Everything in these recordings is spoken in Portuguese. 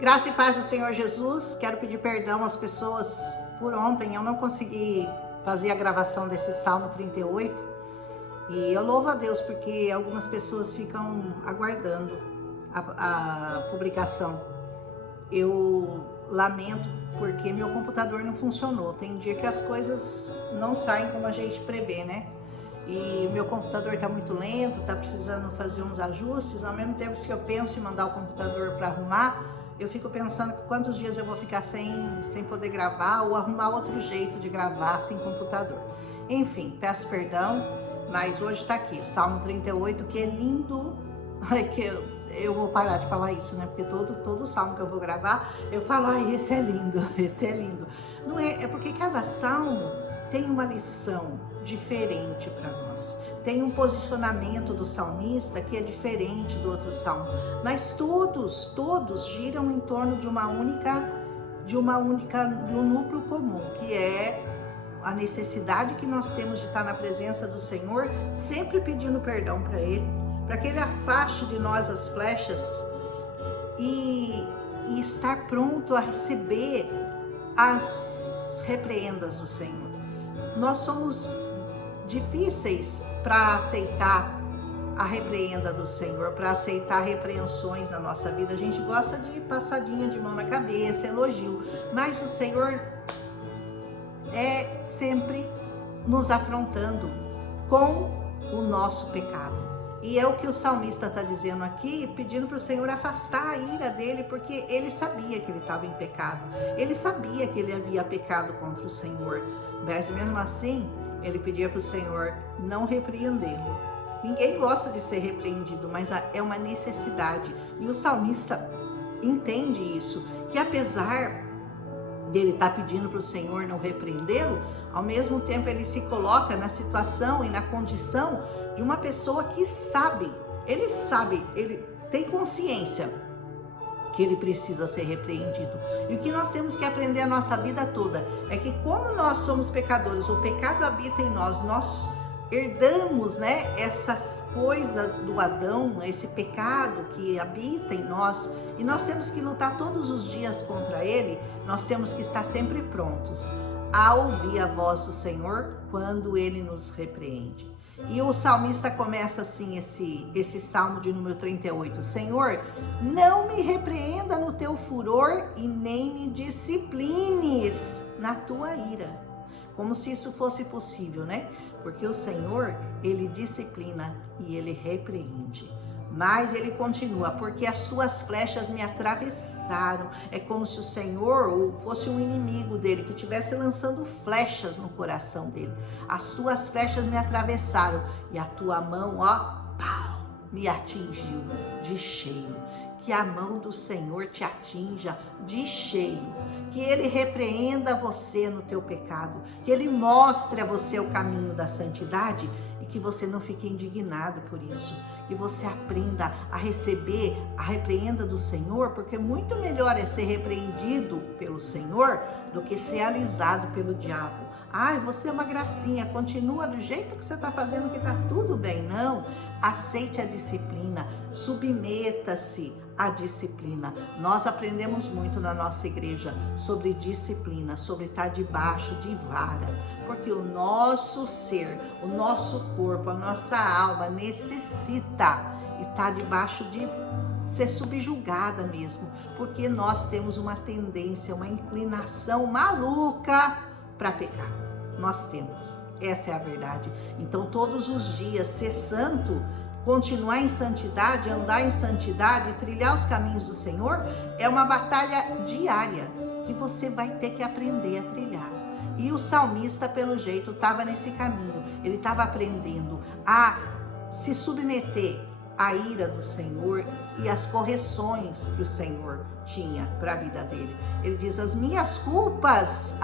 Graça e paz do Senhor Jesus. Quero pedir perdão às pessoas por ontem. Eu não consegui fazer a gravação desse Salmo 38. E eu louvo a Deus porque algumas pessoas ficam aguardando a publicação. Eu lamento porque meu computador não funcionou. Tem dia que as coisas não saem como a gente prevê, né? E o meu computador está muito lento, está precisando fazer uns ajustes. Ao mesmo tempo que eu penso em mandar o computador para arrumar, eu fico pensando quantos dias eu vou ficar sem poder gravar ou arrumar outro jeito de gravar sem computador. Enfim, peço perdão, mas hoje está aqui, Salmo 38, que é lindo. Que eu vou parar de falar isso, né? Porque todo salmo que eu vou gravar, eu falo, ai, esse é lindo, esse é lindo. Não é, é porque cada salmo tem uma lição diferente para nós. Tem um posicionamento do salmista que é diferente do outro salmo, mas todos giram em torno de um núcleo comum, que é a necessidade que nós temos de estar na presença do Senhor, sempre pedindo perdão para Ele, para que Ele afaste de nós as flechas e estar pronto a receber as repreendas do Senhor. Nós somos difíceis para aceitar a repreenda do Senhor, para aceitar repreensões na nossa vida. A gente gosta de passadinha de mão na cabeça, elogio, mas o Senhor é sempre nos afrontando com o nosso pecado. E é o que o salmista está dizendo aqui, pedindo para o Senhor afastar a ira dele, porque ele sabia que ele estava em pecado. Ele sabia que ele havia pecado contra o Senhor. Mas mesmo assim, ele pedia para o Senhor não repreendê-lo. Ninguém gosta de ser repreendido, mas é uma necessidade. E o salmista entende isso, que apesar dele estar pedindo para o Senhor não repreendê-lo, ao mesmo tempo ele se coloca na situação e na condição de uma pessoa que sabe, ele tem consciência que ele precisa ser repreendido. E o que nós temos que aprender a nossa vida toda é que, como nós somos pecadores, o pecado habita em nós, nós herdamos, né, essas coisas do Adão, esse pecado que habita em nós, e nós temos que lutar todos os dias contra ele. Nós temos que estar sempre prontos a ouvir a voz do Senhor quando ele nos repreende. E o salmista começa assim esse salmo de número 38. Senhor, não me repreenda no teu furor e nem me disciplines na tua ira. Como se isso fosse possível, né? Porque o Senhor, ele disciplina e ele repreende. Mas ele continua, porque as tuas flechas me atravessaram. É como se o Senhor fosse um inimigo dele, que estivesse lançando flechas no coração dele. As tuas flechas me atravessaram e a tua mão, pau, me atingiu de cheio. Que a mão do Senhor te atinja de cheio. Que Ele repreenda você no teu pecado. Que Ele mostre a você o caminho da santidade e que você não fique indignado por isso. Que você aprenda a receber a repreenda do Senhor, porque muito melhor é ser repreendido pelo Senhor do que ser alisado pelo diabo. Ai, você é uma gracinha, continua do jeito que você está fazendo, que está tudo bem. Não, aceite a disciplina, submeta-se à disciplina. Nós aprendemos muito na nossa igreja sobre disciplina, sobre estar debaixo de vara, porque o nosso ser, o nosso corpo, a nossa alma necessita estar debaixo de ser subjugada mesmo, porque nós temos uma tendência, uma inclinação maluca para pecar. Nós temos, essa é a verdade. Então todos os dias ser santo, continuar em santidade, andar em santidade, trilhar os caminhos do Senhor, é uma batalha diária que você vai ter que aprender a trilhar. E o salmista, pelo jeito, estava nesse caminho. Ele estava aprendendo a se submeter à ira do Senhor e às correções que o Senhor tinha para a vida dele. Ele diz, as minhas culpas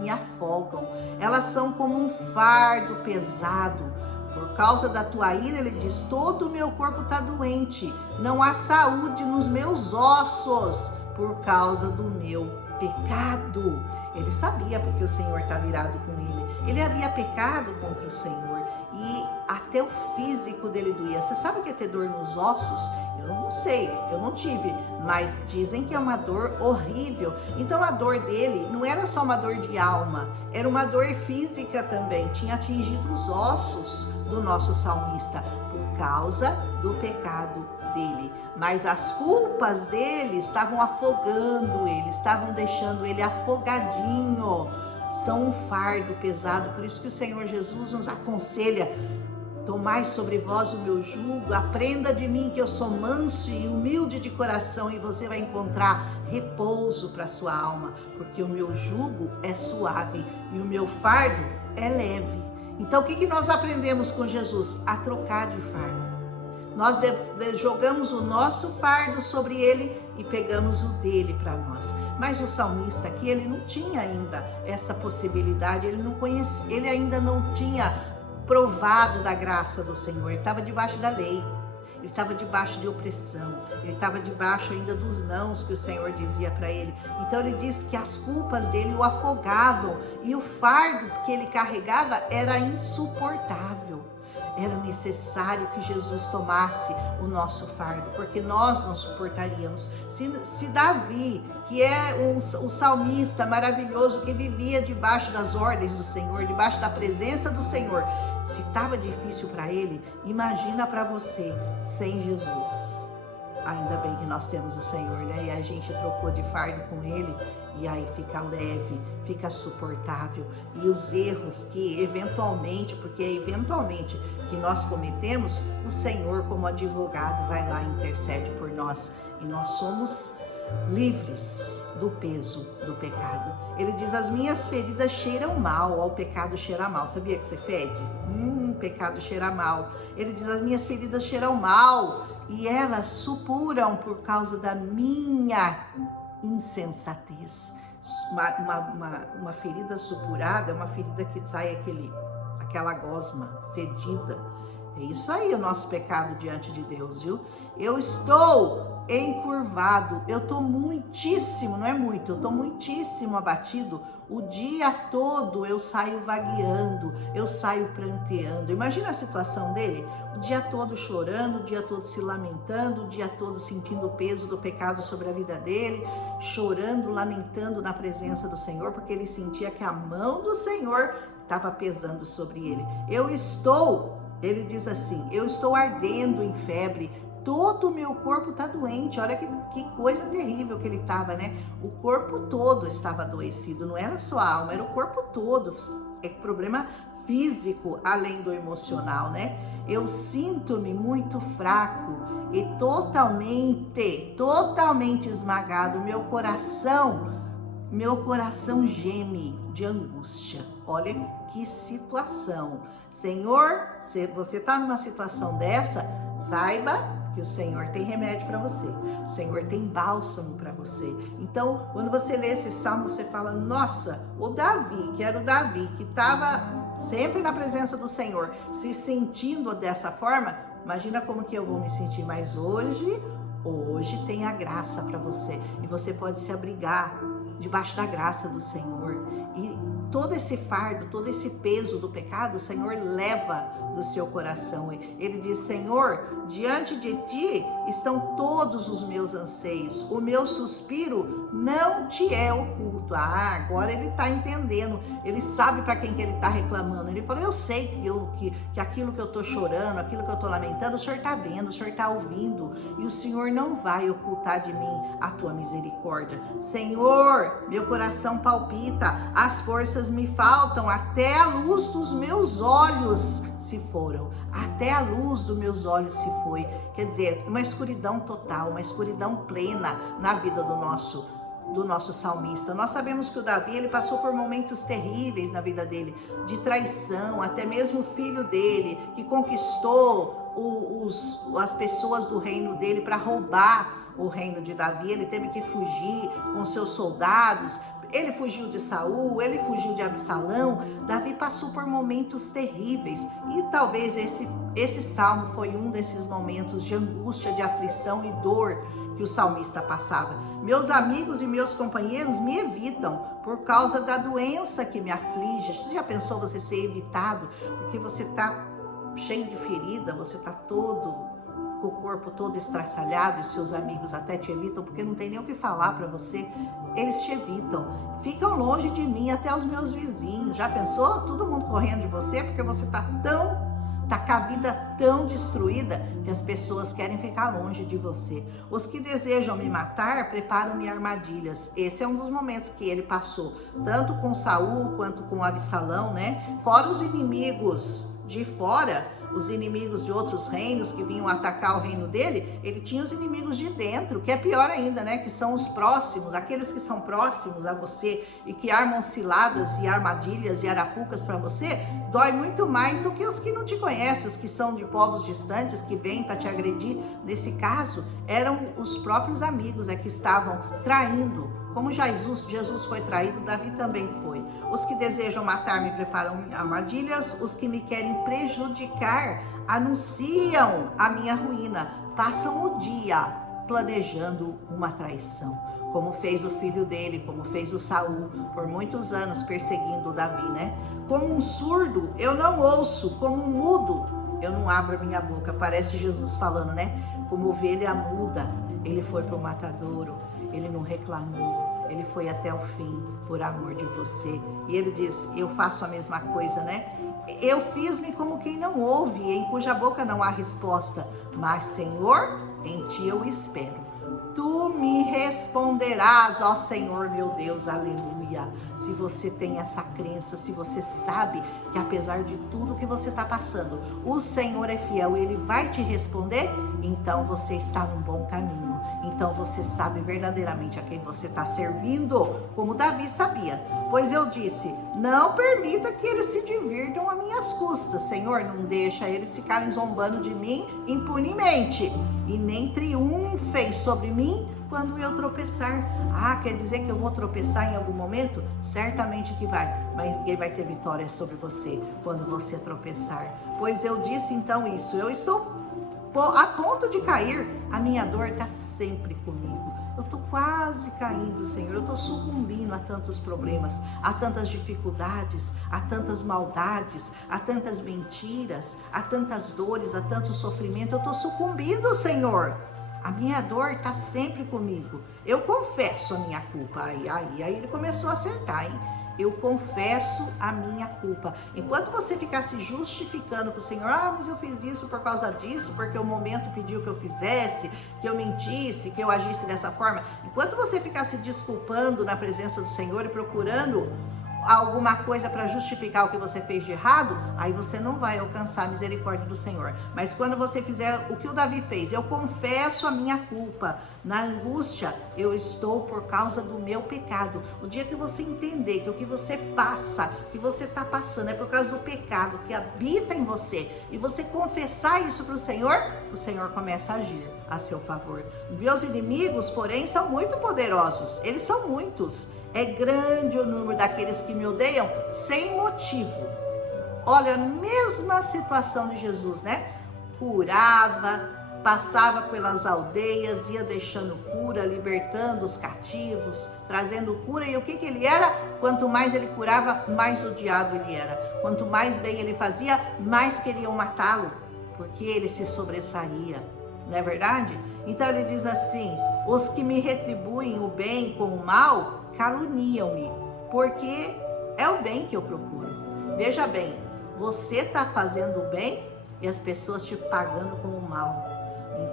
me afogam. Elas são como um fardo pesado. Por causa da tua ira, ele diz, todo o meu corpo está doente. Não há saúde nos meus ossos por causa do meu pecado. Ele sabia porque o Senhor estava irado com ele. Ele havia pecado contra o Senhor e até o físico dele doía. Você sabe o que é ter dor nos ossos? Eu não sei, eu não tive, mas dizem que é uma dor horrível. Então a dor dele não era só uma dor de alma, era uma dor física também, tinha atingido os ossos do nosso salmista por causa do pecado dele. Mas as culpas dele estavam afogando ele, estavam deixando ele afogadinho. São um fardo pesado, por isso que o Senhor Jesus nos aconselha: tomai sobre vós o meu jugo, aprenda de mim que eu sou manso e humilde de coração, e você vai encontrar repouso para sua alma, porque o meu jugo é suave e o meu fardo é leve. Então o que nós aprendemos com Jesus? A trocar de fardo. Nós jogamos o nosso fardo sobre ele e pegamos o dele para nós. Mas o salmista aqui, ele não tinha ainda essa possibilidade, ele não conhecia, ele ainda não tinha provado da graça do Senhor, ele estava debaixo da lei, ele estava debaixo de opressão, ele estava debaixo ainda dos nãos que o Senhor dizia para ele. Então ele diz que as culpas dele o afogavam e o fardo que ele carregava era insuportável. Era necessário que Jesus tomasse o nosso fardo, porque nós não suportaríamos. Se Davi, que é um salmista maravilhoso, que vivia debaixo das ordens do Senhor, debaixo da presença do Senhor, se estava difícil para ele, imagina para você sem Jesus. Ainda bem que nós temos o Senhor, né? E a gente trocou de fardo com ele, e aí fica leve, fica suportável. E os erros que eventualmente, porque é eventualmente que nós cometemos, o Senhor, como advogado, vai lá e intercede por nós. E nós somos livres do peso do pecado. Ele diz: as minhas feridas cheiram mal, ao pecado cheira mal. Sabia que você fede? Pecado cheira mal. Ele diz: as minhas feridas cheiram mal e elas supuram por causa da minha insensatez. Uma ferida supurada é uma ferida que sai aquela gosma fedida. É isso aí o nosso pecado diante de Deus, viu? Eu estou encurvado, eu estou muitíssimo, não é muito, eu estou muitíssimo abatido. O dia todo eu saio vagueando, eu saio pranteando. Imagina a situação dele, o dia todo chorando, o dia todo se lamentando, o dia todo sentindo o peso do pecado sobre a vida dele, chorando, lamentando na presença do Senhor, porque ele sentia que a mão do Senhor estava pesando sobre ele. Ele diz assim: eu estou ardendo em febre, todo o meu corpo está doente. Olha que coisa terrível que ele estava, né? O corpo todo estava adoecido, não era só a alma, era o corpo todo. É problema físico, além do emocional, né? Eu sinto-me muito fraco e totalmente esmagado. Meu coração geme de angústia. Olha que situação. Senhor, se você está numa situação dessa, saiba que o Senhor tem remédio para você, o Senhor tem bálsamo para você. Então, quando você lê esse salmo, você fala: nossa, o Davi, que era o Davi, que estava sempre na presença do Senhor, se sentindo dessa forma, imagina como que eu vou me sentir. Mas hoje tem a graça para você, e você pode se abrigar debaixo da graça do Senhor, e todo esse fardo, todo esse peso do pecado, o Senhor leva do seu coração. Ele diz: Senhor, diante de ti estão todos os meus anseios, o meu suspiro não te é oculto. Agora ele está entendendo, ele sabe para quem que ele está reclamando. Ele falou: eu sei que aquilo que eu estou chorando, aquilo que eu estou lamentando, o Senhor está vendo, o Senhor está ouvindo, e o Senhor não vai ocultar de mim a tua misericórdia. Senhor, meu coração palpita, as forças me faltam, até a luz dos meus olhos se foram, até a luz dos meus olhos se foi. Quer dizer, uma escuridão total, uma escuridão plena na vida do nosso salmista. Nós sabemos que o Davi, ele passou por momentos terríveis na vida dele, de traição, até mesmo o filho dele, que conquistou as pessoas do reino dele para roubar o reino de Davi. Ele teve que fugir com seus soldados. Ele fugiu de Saul, ele fugiu de Absalão. Davi passou por momentos terríveis, e talvez esse salmo foi um desses momentos de angústia, de aflição e dor que o salmista passava. Meus amigos e meus companheiros me evitam por causa da doença que me aflige. Você já pensou você ser evitado porque você está cheio de ferida, você está todo com o corpo todo estraçalhado e seus amigos até te evitam, porque não tem nem o que falar para você, eles te evitam. Ficam longe de mim, até os meus vizinhos. Já pensou? Todo mundo correndo de você porque você tá com a vida tão destruída que as pessoas querem ficar longe de você. Os que desejam me matar preparam-me armadilhas. Esse é um dos momentos que ele passou, tanto com Saul quanto com Absalão, né? Fora os inimigos de fora, os inimigos de outros reinos que vinham atacar o reino dele, ele tinha os inimigos de dentro, que é pior ainda, né? Que são os próximos, aqueles que são próximos a você e que armam ciladas e armadilhas e arapucas para você, dói muito mais do que os que não te conhecem, os que são de povos distantes, que vêm para te agredir. Nesse caso, eram os próprios amigos que estavam traindo. Como Jesus foi traído, Davi também foi. Os que desejam matar-me preparam armadilhas, os que me querem prejudicar anunciam a minha ruína, passam o dia planejando uma traição, como fez o filho dele, como fez o Saul, por muitos anos perseguindo Davi, né? Como um surdo, eu não ouço, como um mudo, eu não abro a minha boca. Parece Jesus falando, né? Como ovelha muda, ele foi para o matadouro, ele não reclamou, ele foi até o fim por amor de você. E ele diz, eu faço a mesma coisa, né? Eu fiz-me como quem não ouve, em cuja boca não há resposta. Mas, Senhor, em ti eu espero. Tu me responderás, ó Senhor meu Deus, aleluia. Se você tem essa crença, se você sabe que apesar de tudo que você está passando, o Senhor é fiel e Ele vai te responder, então você está num bom caminho. Então você sabe verdadeiramente a quem você está servindo, como Davi sabia. Pois eu disse, não permita que eles se divirtam a minhas custas. Senhor, não deixa eles ficarem zombando de mim impunemente. E nem triunfem sobre mim quando eu tropeçar. Quer dizer que eu vou tropeçar em algum momento? Certamente que vai, mas ninguém vai ter vitória sobre você quando você tropeçar. Pois eu disse então isso, eu estou a ponto de cair, a minha dor está sempre comigo. Eu estou quase caindo, Senhor, eu estou sucumbindo a tantos problemas, a tantas dificuldades, a tantas maldades, a tantas mentiras, a tantas dores, a tanto sofrimento. Eu estou sucumbindo, Senhor. A minha dor está sempre comigo. Eu confesso a minha culpa. Aí ele começou a acertar, hein? Eu confesso a minha culpa. Enquanto você ficar se justificando para o Senhor, mas eu fiz isso por causa disso, porque o momento pediu que eu fizesse, que eu mentisse, que eu agisse dessa forma. Enquanto você ficar se desculpando na presença do Senhor e procurando alguma coisa para justificar o que você fez de errado, aí você não vai alcançar a misericórdia do Senhor. Mas quando você fizer o que o Davi fez, eu confesso a minha culpa, na angústia eu estou por causa do meu pecado. O dia que você entender que o que você passa, o que você está passando é por causa do pecado que habita em você, e você confessar isso para o Senhor começa a agir a seu favor. Meus inimigos, porém, são muito poderosos, eles são muitos. É grande o número daqueles que me odeiam sem motivo. Olha, a mesma situação de Jesus, né? Curava, passava pelas aldeias, ia deixando cura, libertando os cativos, trazendo cura. E o que ele era? Quanto mais ele curava, mais odiado ele era. Quanto mais bem ele fazia, mais queriam matá-lo, porque ele se sobressaía. Não é verdade? Então ele diz assim, os que me retribuem o bem com o mal, caluniam-me, porque é o bem que eu procuro. Veja bem, você está fazendo o bem e as pessoas te pagando com o mal.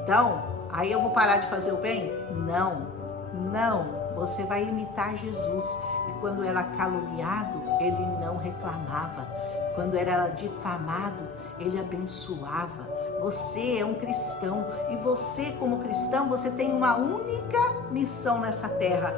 Então, aí eu vou parar de fazer o bem? Não, você vai imitar Jesus. E quando era caluniado, ele não reclamava. Quando era difamado, ele abençoava. Você é um cristão e você, como cristão, você tem uma única missão nessa terra: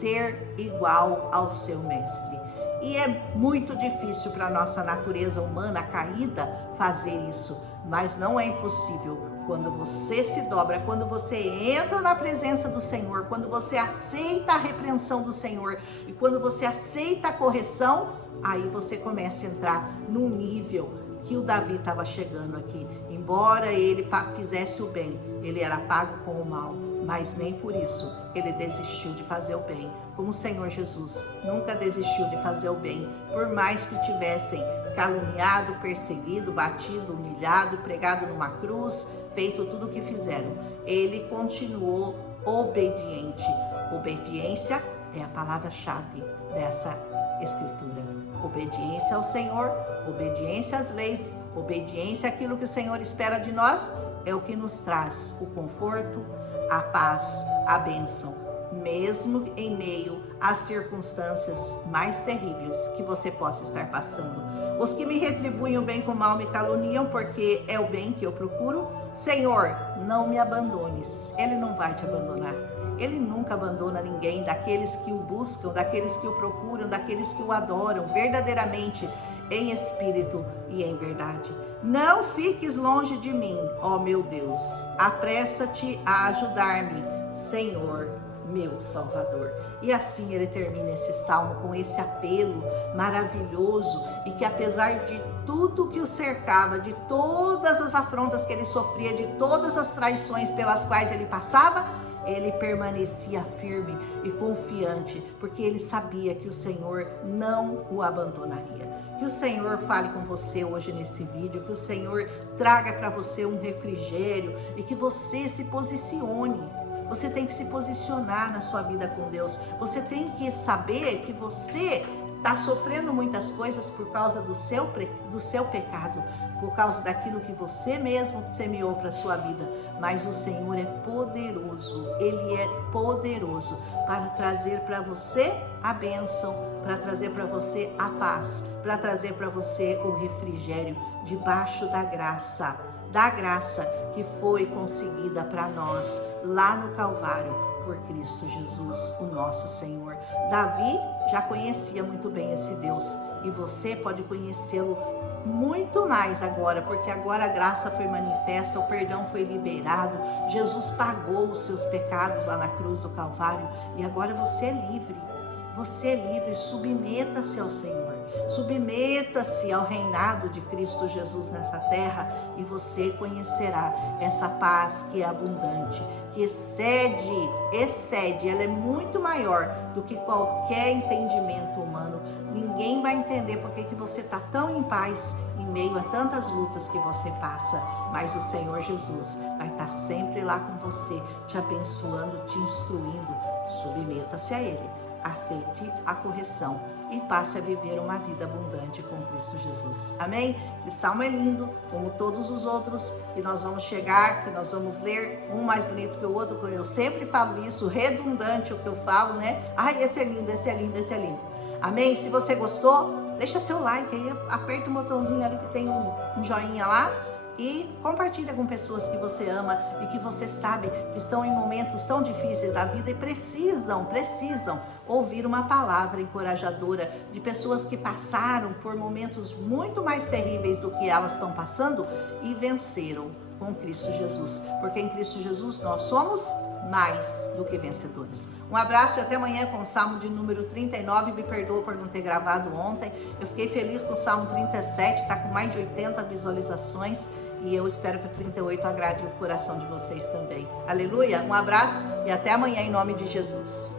ser igual ao seu mestre. E é muito difícil para a nossa natureza humana caída fazer isso, mas não é impossível. Quando você se dobra, quando você entra na presença do Senhor, quando você aceita a repreensão do Senhor e quando você aceita a correção, aí você começa a entrar num nível que o Davi estava chegando aqui. Embora ele fizesse o bem, ele era pago com o mal, mas nem por isso ele desistiu de fazer o bem. Como o Senhor Jesus nunca desistiu de fazer o bem, por mais que tivessem caluniado, perseguido, batido, humilhado, pregado numa cruz, feito tudo o que fizeram. Ele continuou obediente. Obediência é a palavra-chave dessa escritura. Obediência ao Senhor, obediência às leis, obediência àquilo que o Senhor espera de nós, é o que nos traz o conforto, a paz, a bênção, mesmo em meio às circunstâncias mais terríveis que você possa estar passando. Os que me retribuem o bem com mal me caluniam, porque é o bem que eu procuro. Senhor, não me abandones. Ele não vai te abandonar. Ele nunca abandona ninguém, daqueles que o buscam, daqueles que o procuram, daqueles que o adoram verdadeiramente, em espírito e em verdade. Não fiques longe de mim, ó meu Deus. Apressa-te a ajudar-me, Senhor, meu Salvador. E assim ele termina esse salmo com esse apelo maravilhoso, e que apesar de tudo que o cercava, de todas as afrontas que ele sofria, de todas as traições pelas quais ele passava, ele permanecia firme e confiante, porque ele sabia que o Senhor não o abandonaria. Que o Senhor fale com você hoje nesse vídeo, que o Senhor traga para você um refrigério e que você se posicione. Você tem que se posicionar na sua vida com Deus. Você tem que saber que você está sofrendo muitas coisas por causa do seu pecado, por causa daquilo que você mesmo semeou para a sua vida. Mas o Senhor é poderoso, Ele é poderoso para trazer para você a bênção, para trazer para você a paz, para trazer para você o refrigério debaixo da graça que foi conseguida para nós lá no Calvário por Cristo Jesus, o nosso Senhor. Davi já conhecia muito bem esse Deus, e você pode conhecê-lo muito mais agora, porque agora a graça foi manifesta, o perdão foi liberado, Jesus pagou os seus pecados lá na cruz do Calvário, e agora você é livre. Você é livre, submeta-se ao Senhor, submeta-se ao reinado de Cristo Jesus nessa terra, e você conhecerá essa paz que é abundante, que excede, ela é muito maior do que qualquer entendimento humano. Ninguém vai entender porque que você está tão em paz em meio a tantas lutas que você passa, mas o Senhor Jesus vai estar sempre lá com você, te abençoando, te instruindo. Submeta-se a Ele. Aceite a correção e passe a viver uma vida abundante com Cristo Jesus. Amém? Esse salmo é lindo, como todos os outros que nós vamos chegar, que nós vamos ler, um mais bonito que o outro. Eu sempre falo isso, redundante o que eu falo, né? Ai, esse é lindo, esse é lindo, esse é lindo. Amém? Se você gostou, deixa seu like aí, aperta o botãozinho ali que tem um joinha lá. E compartilha com pessoas que você ama e que você sabe que estão em momentos tão difíceis da vida e precisam ouvir uma palavra encorajadora de pessoas que passaram por momentos muito mais terríveis do que elas estão passando e venceram com Cristo Jesus. Porque em Cristo Jesus nós somos mais do que vencedores. Um abraço e até amanhã com o Salmo de número 39. Me perdoa por não ter gravado ontem. Eu fiquei feliz com o Salmo 37, está com mais de 80 visualizações. E eu espero que o 38 agrade o coração de vocês também. Aleluia, um abraço e até amanhã em nome de Jesus.